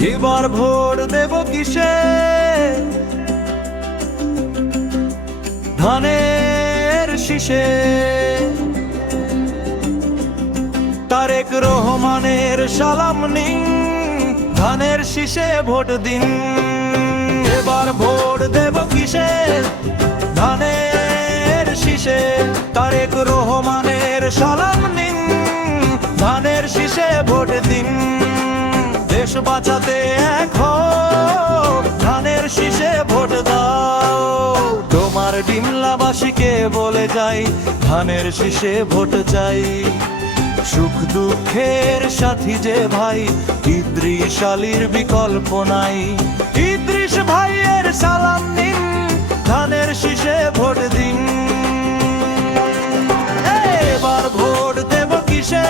এবার ভোট দেব কিসে? ধানের শীষে। তারেক রহমানের সালাম নিন, ধানের শীষে ভোট দিন। এবার ভোট দেব কিসে? ধানের শীষে। তারেক রহমানের সালাম নিন, ধানের শীষে ভোট দিন। দেশ বাঁচাতে এক হও, ধানের শীষে ভোট দাও। তোমার ডিমলাবাসীকে বলে যাই, ধানের শীষে ভোট চাই। সুখ দুঃখের সাথী যে ভাই, ইদ্রিস আলীর বিকল্প নাই। ইদ্রিস ভাইয়ের সালাম নিন, ধানের শীষে ভোট দিন। এবার ভোট দেব কিসে?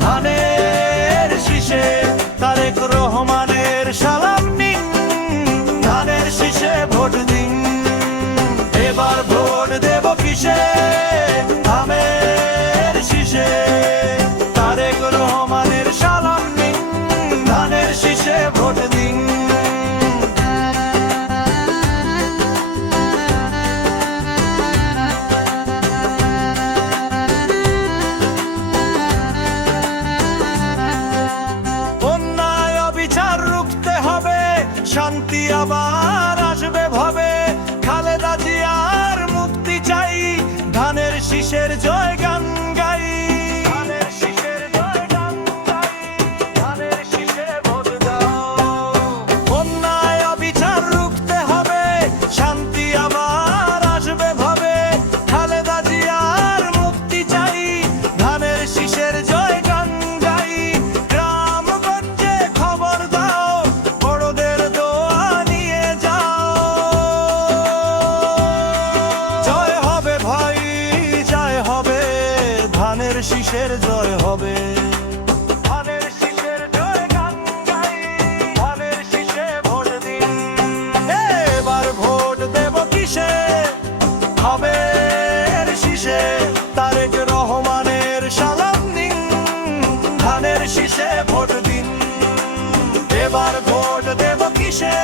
ধানের শীষে। তারেক রহমানের সালাম নিন, ধানের শীষে ভোট দিন। এবার ভোট দেব কিসে? ধানের শীষে। তারেক রহমানের সালাম নিন, ধানের শীষে ভোট দিন। শান্তি আবার আসবে ভবে, খালেদা জিয়ার মুক্তি চাই। ধানের শীষের জয় গান গাই। ধানের শীষের জয় গান গাই। ধানের শীষে ভোট দাও। অন্যায় অবিচার রুখতে হবে, শান্তি আবার আসবে ভবে, খালেদা জিয়ার মুক্তি চাই। ধানের শীষের জয় গান গাই। গ্রামগঞ্জে খবর দাও, বড়দের দোয়া নিয়ে যাও। জয় হবে ভাই, জয় হবে, ধানের শীষের জয় হবে। ধানের শীষের জয় গান গাই। ধানের শীষে ভোট দিন। এবার ভোট দেব কিসে? ধানের শীষে। তারেক রহমানের সালাম নিন, ধানের শীষে ভোট দিন। এবার ভোট দেব কিসে?